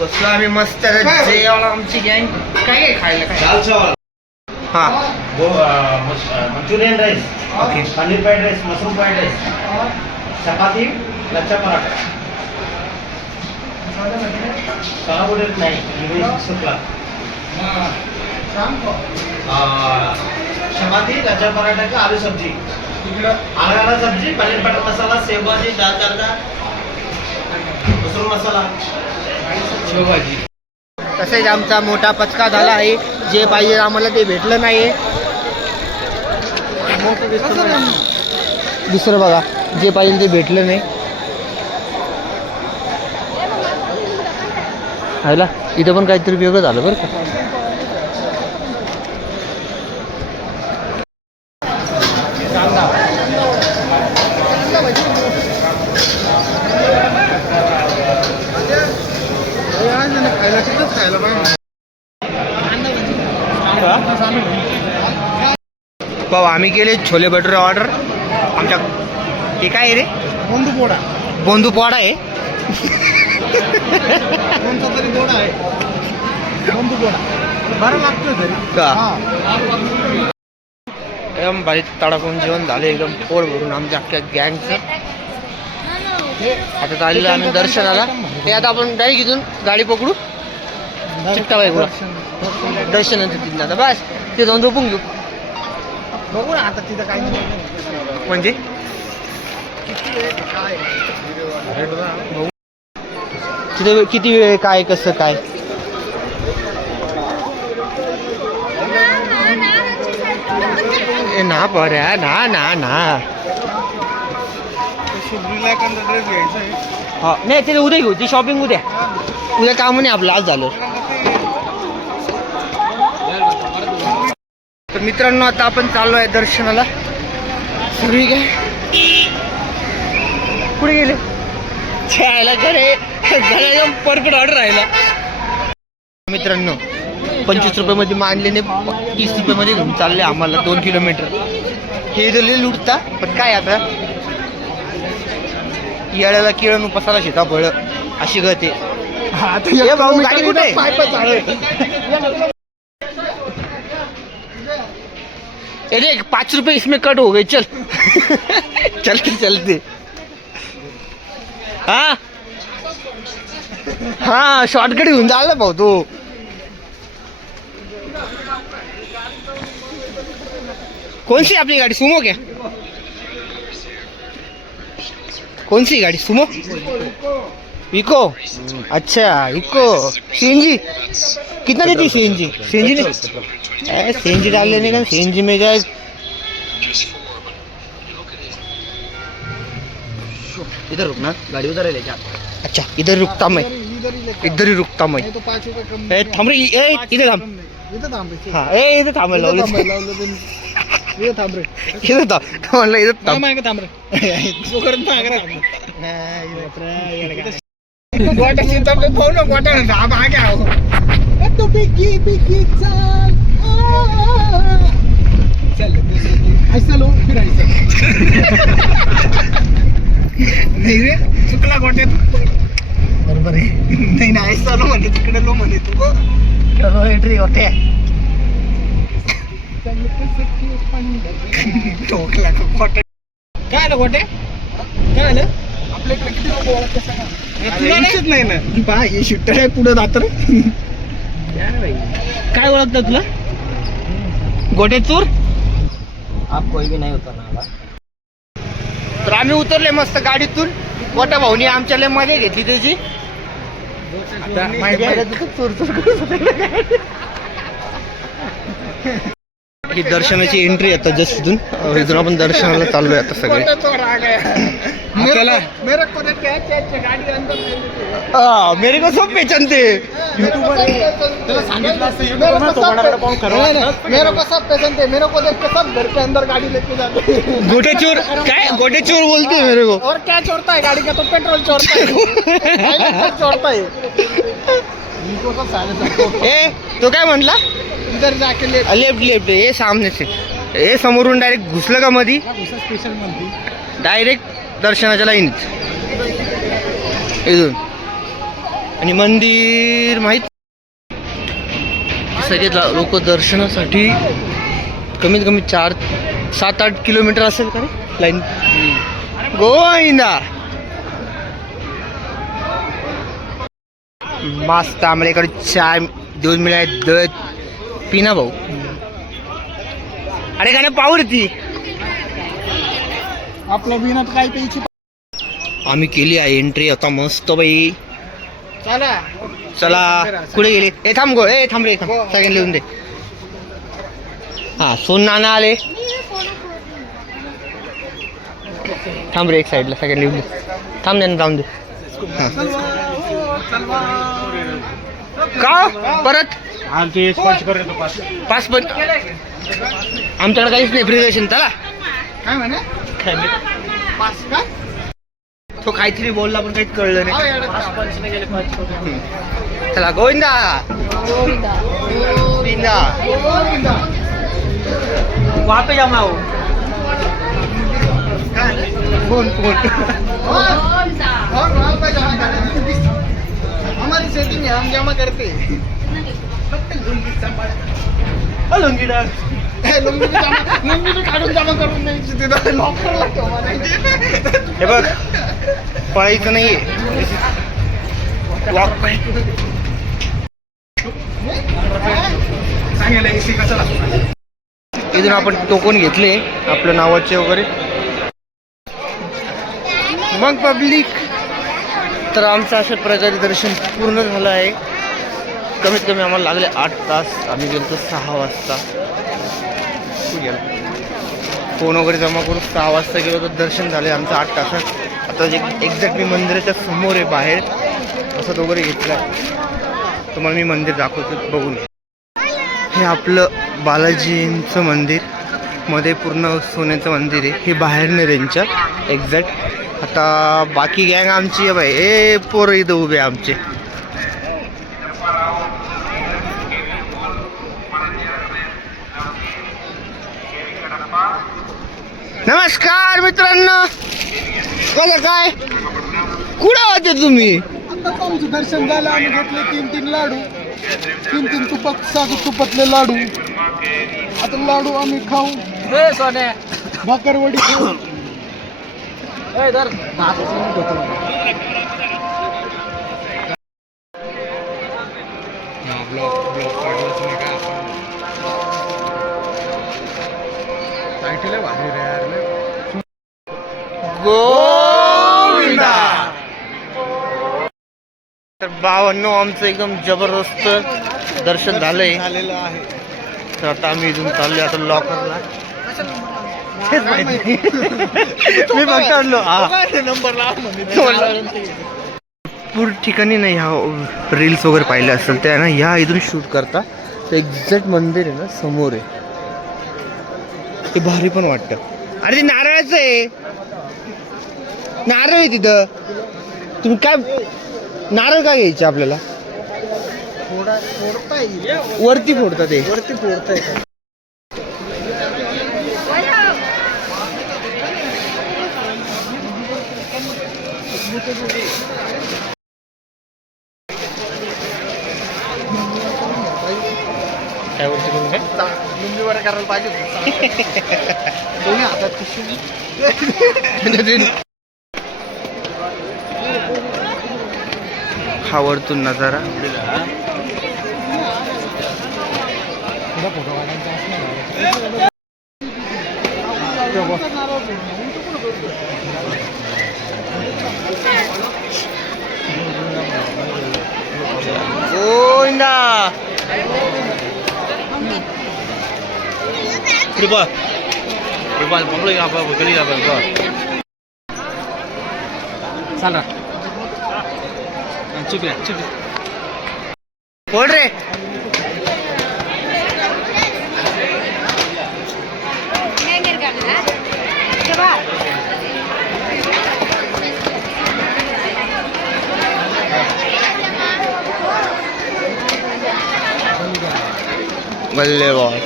बसलो आम्ही मस्त जेवायला आमची गँग. काय काय खायला काय? दाल चावल, हा Manchurian rice, okay. Paneer fried rice, mushroom fried rice, chapati, lachha paratha. Carbohydrate नाही, शुक्ला. चपाती, लच्छा पराठा का आलू सब्जी, आलू सब्जी, पनीर बटर मसाला, सेव भाजी, दाल तड़का, मशरूम मसाला, शेव भाजी. तसेच आमचा मोठा पचका झाला आहे. जे पाहिजे आम्हाला ते भेटलं नाही. दुसरं बघा, जे पाहिजे ते भेटलं नाही. आयला इथं पण काहीतरी वेगळं झालं बरं का. भाऊ आम्ही केले छोले भटुरे ऑर्डर. आमच्या ते काय आहे रे? बोंदूपोडा. बोंदूपोडा आहे. कोणता तरी पोडा आहे. बोंदूपोडा बरं लागतं तरी का एकदम भारी तडाखून जेवण झालं एकदम पोट भरून आमच्या अख्ख्या गँगचं. आता चाललेलं आम्ही दर्शनाला. ते आता आपण डायरेक्ट इथून गाडी पकडू चिट्टाबाई गुळा दर्शनाचं तिथं. आता बस ते जाऊन झोपून घेऊ. बघू ना आता तिथं काय म्हणजे तिथे किती वेळ काय कसं काय. ना बऱ्या ना ना ना ड्रेस घ्यायचा आहे. हा नाही ते उद्या घेऊ. ती शॉपिंग उद्या. उद्या काम नाही आपलं, आज झालं. तर मित्रांनो आता आपण चाललो आहे दर्शनाला. सगळी काय कुठे गेले? छायला घरे एकदम परफेक्ट ऑर्डर राहिला. मित्रांनो 25 रुपयामध्ये मानले नाही, 30 रुपयामध्ये घेऊन चालले आम्हाला 2 किलोमीटर. हे दिले लुटता पण काय आता येळ्याला किळण पसाला शेता फळ अशी गते. भाऊ गाडी कुठे? अरे 5 रुपये इसमें कट हो गए. चल चलते चलते. हाँ हाँ शॉर्टकट घेऊन झाला भाऊ तू. कौन सी अपनी गाड़ी? सुमो क्या? कौन सी गाड़ी? Sumo, Eeco. अच्छा इको. सीएनजी कितना देती? सीएनजी सीएनजी ने सीएनजी डाल लेने का. सीएनजी में जाए. इधर रुकना, गाड़ी उधर है लेके. अच्छा इधर रुकता मैं, इधर ही रुकता मैं. तो 5 रुपये कम. थांब रे. इधर थांब. इथं थांब. हा इथं थांब. इथं थांब रे. इथं थांब म्हणलं. इथं थांब. मागे थांब रे. गोटा सीताफळ पाहू ना. गोटा मागे आहो. तो बिगी बिगी चाल. चल ऐसा लो फिर ऐसा. नाही रे चुकला गोट्यात. बरोबर आहे. नाही ना ऐसा लो म्हणे, तिकडे लो म्हणे तू. चलो एंट्री होते. ठोकला गोट्या. काय आलं गोटे? काय आलं? आपल्याकडे किती लोक ओळखत नाही ना. पा हे शिट्टर आहे पुढे जात रे. काय ओळखतं तुला? गोटे चोर. आप कोई भी नाही होता ना. तर आम्ही उतरले मस्त गाडीतून. गोट्या भाऊनी आमच्या लय मजा घेतली त्याची. चोर चोर ही दर्शनाची एंट्री आता जस्ट इथून आपण दर्शनाला चाललोय आता सगळे. मेरे को देख के गाड़ी अंदर. मेरे को सब पहचानते. त्याला सांगितलं असतं मेरे को सब पहचानते. मेरे को देख के सब घर के अंदर गाड़ी लेके जाते. गोटे चोर काय? गोटे चोर बोलते मेरे को. और क्या चोरता है गाड़ी का? तो पेट्रोल चोरता है. चोरता है. इनको सब साले ए तो काय म्हटला? इधर जाके लेफ्ट लेफ्ट हे सामने से. हे समोरून डायरेक्ट घुसलं का मधी स्पेशल म्हणते. डायरेक्ट दर्शनाच्या लाईनीत इथून. आणि मंदिर माहीत सगळे लोक दर्शनासाठी कमीत कमी 4-7-8 किलोमीटर असेल का रे लाईन. गोविंदा मस्त आम्हाला इकडे चाय देऊन मिळाले. दत पिना भाऊ. अरे गाणं पावर ती आपलं बिना काय प्यायची. आम्ही केली आहे एंट्री आता मस्त बाई. चला चला कुठे गेले. ए थांब गो. ए थांब रे थांब. सगळ्यांना लिहून दे. हा सोन नाना आले. थांब रे एक साईडला सगळ्यांना लिहून दे. थांब त्यांना जाऊन दे. का परत पाच पण आमच्याकडे काहीच नाही फ्रीदर्शन. चला काय म्हणे पास काय तो काहीतरी बोलला पण काहीच कळलं नाही. चला गोविंदा गोविंदा. वहाँ पे जमा हो. फोन हमारी सेटिंग है, हम जमा करते लुंगी भी काढून जमा करून द्यायची तिथं लॉकरला ठेवा नाही. हे बघ पळायचं नाहीये. वॉक सांगेल एसी कसं लागतो. इथून आपण टोकन घेतले आपल्या नावाचे वगैरे. मग पब्लिक तर आमचं अशा प्रकारे दर्शन पूर्ण झालं आहे. कमीत कमी आम्हाला लागले 8 तास. आम्ही गेलो 6 वाजता. गेलो फोन वगैरे जमा करून 6 वाजता गेलो तर दर्शन झाले आमचं 8 तासात. आता एक्झॅक्ट मी मंदिराच्या समोर आहे बाहेर. प्रसाद वगैरे घेतला. तुम्हाला मी मंदिर दाखवतो बघून. हे आपलं बालाजींचं मंदिर मध्ये पूर्ण सोन्याचं मंदिर आहे. हे बाहेर नाही त्यांच्या एक्झॅक्ट. आता बाकी गँग आमची आहे बाई. ए पोरं इथं उभे आमचे. नमस्कार मित्रांनो. कसं काय कुठं होते तुम्ही. आताच आमचं दर्शन झालं. आम्ही घेतले 3 लाडू. 3 तुपातले लाडू. आता लाडू आम्ही खाऊ. भाकरवडी खाऊ. गोविंदा. तर 52 आमचं एकदम जबरदस्त दर्शन झालंय. झालेलं आहे. तर आता आम्ही इथून चाललोय आता लॉकरला. हेच माहिती मी फक्त आणलो. पूर्ण ठिकाणी नाही ह्या रील्स वगैरे पाहिले असेल त्या ना ह्या इथून शूट करता. तर एक्झॅक्ट मंदिर आहे ना समोर आहे. ते भारी पण वाटतं. अरे ते नारळाचं आहे. नारळ आहे तिथं. तुम्ही काय नारळ काय घ्यायचे आपल्याला. फोडता येईल. वरती फोडतात ते. वरती फोडता येईल. काय वरती करून काय लुंगीवर करायला पाहिजे. दोन्ही हातात पिशवी. हा वरतून नजारा. Govinda. Lupa. Lupa, boleh apa kali apa lupa. Sana. Cukup ya, cukup. बोल रे. बल्ले बॉल.